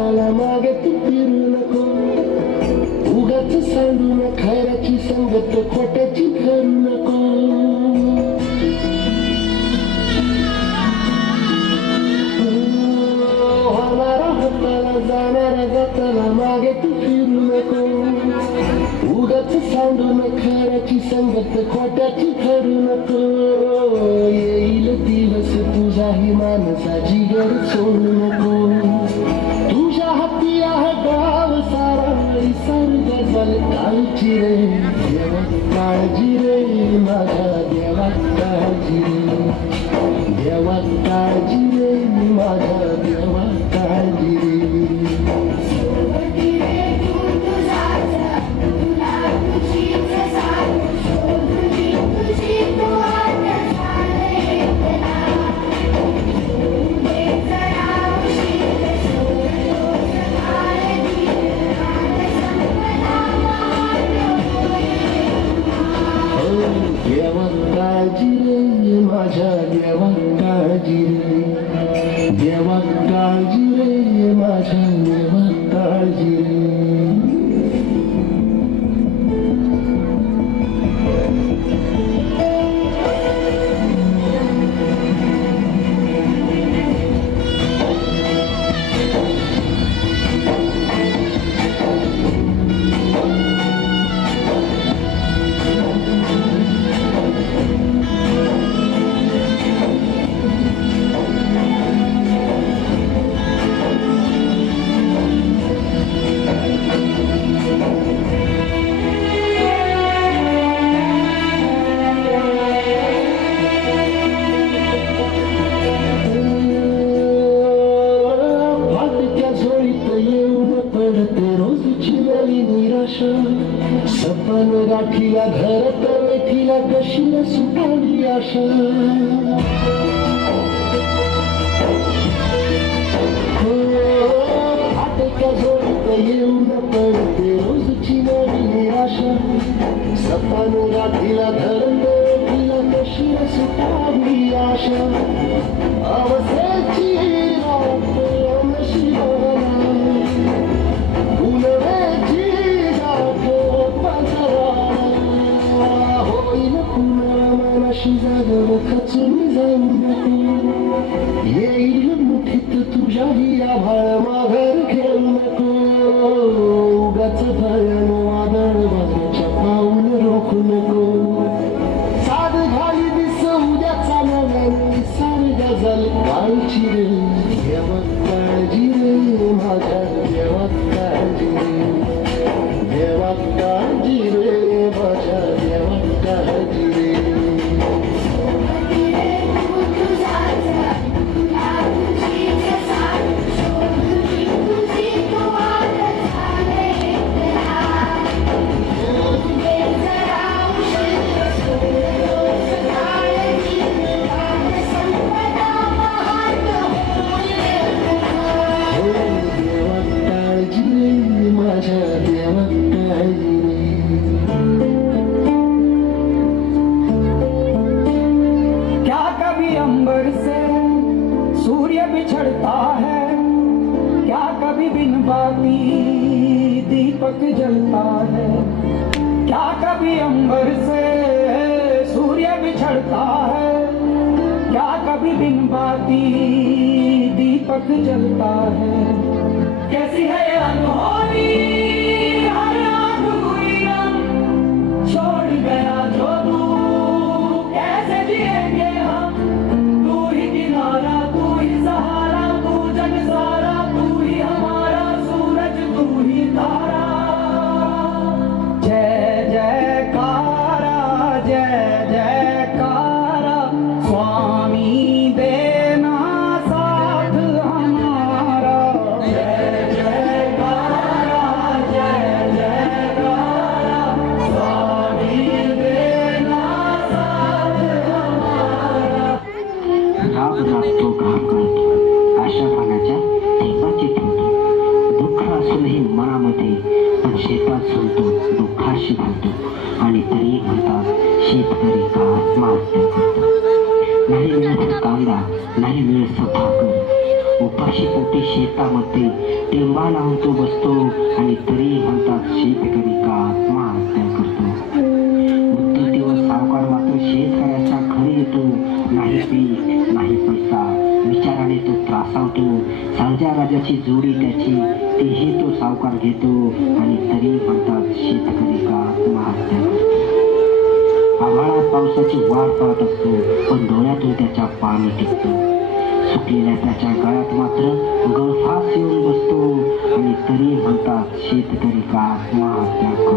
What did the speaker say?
हाताला मागे तू फिरू नको, उगाच सांडू न खऱ्याची संगत खोट्याची करू नको. होणारा हाताला जाणारा जाताना मागे तू फिरू नको, उगाच सांडू न खऱ्याची संगत खोट्याची करू नको. येईल दिवस तुझाही माणसा जिगर सोडू नको, तुझ्या हाती आहे गाव सारा निसर्ग जल काळजी रे. देवा काळजी रे माझ्या देवा काळजी रे, देवा काळजी रे माझ्या देवा काळजी रे. देवा काळजी रे माझ्या देवा काळजी रे, देवा काळजी रे माझ्या देवा काळजी रे. सपन गाठीला घर तर वेठीला कशी सुटावी आशा. फाटक्या जोडीत येऊन पडते रोजची नवी निराशा. सपन गाठीला घर तर वेठीला कशी सुटावी आशा. अवसेची रात नशिबाला जागव खचून जाऊ नको, येईल मुठीत तुझ्याही आभाळ माघार घेऊ नको. उगाच भयान वादळ वाऱ्याच्या पाऊल रोखू नको, साध घाली दिस उद्याचा नव्याने सारगा जल काळजी रे. देवा काळजी रे माझ्या देवा काळजी रे, देवा काळजी रे माझ्या देवा काळजी रे. सूर्य बिछड़ता है क्या कभी बिन बाती दीपक जलता है. क्या कभी अंबर से सूर्य बिछड़ता है क्या कभी बिन बाती दीपक जलता है. कैसी है अनहोनी हर अधूरी रंग छोड़ गया जो तू कैसे जिएंगे हम. तू ही किनारा तू ही सहारा तू जग सारा तू ही हमारा सूरज तू ही तारा. जय जयकारा जय जयकारा स्वामी देना साथ हमारा. जय जयकारा जय जयकारा स्वामी देना साथ हमारा. राग लागतो घाकात आशा पाण्याच्या थेंबाची थांबतो. दुःख असूनही मनामध्ये पण शेतात संतो दुःखाशी घालतो. आणि तरी म्हणतात शेतकरी का आत्महत्या करतो. नाही मिळत कांदा नाही मिळत भाकर उपाशी पोटी शेतामध्ये टेंबा लावून तो बसतो आणि तरी म्हणतात शेतकरी का आत्महत्या करतो. मुदतीवर सावकार मात्र शेतकऱ्याचा घरी येतो. नाही पीक नाही पैसा, विचाराने तो त्रासावतो. सर्जा राजाची जोडी त्याची तेही तो सावकार घेतो आणि तरी म्हणतात शेतकरी का आत्महत्या करतो. आभाळात पावसाची वाट पाहत असतो, पण डोळ्यातून त्याच्या पाणी टिकतो. सुकलेल्या त्याच्या गळ्यात मात्र गळफास येऊन बसतो आणि तरी म्हणतात शेतकरी का आत्महत्या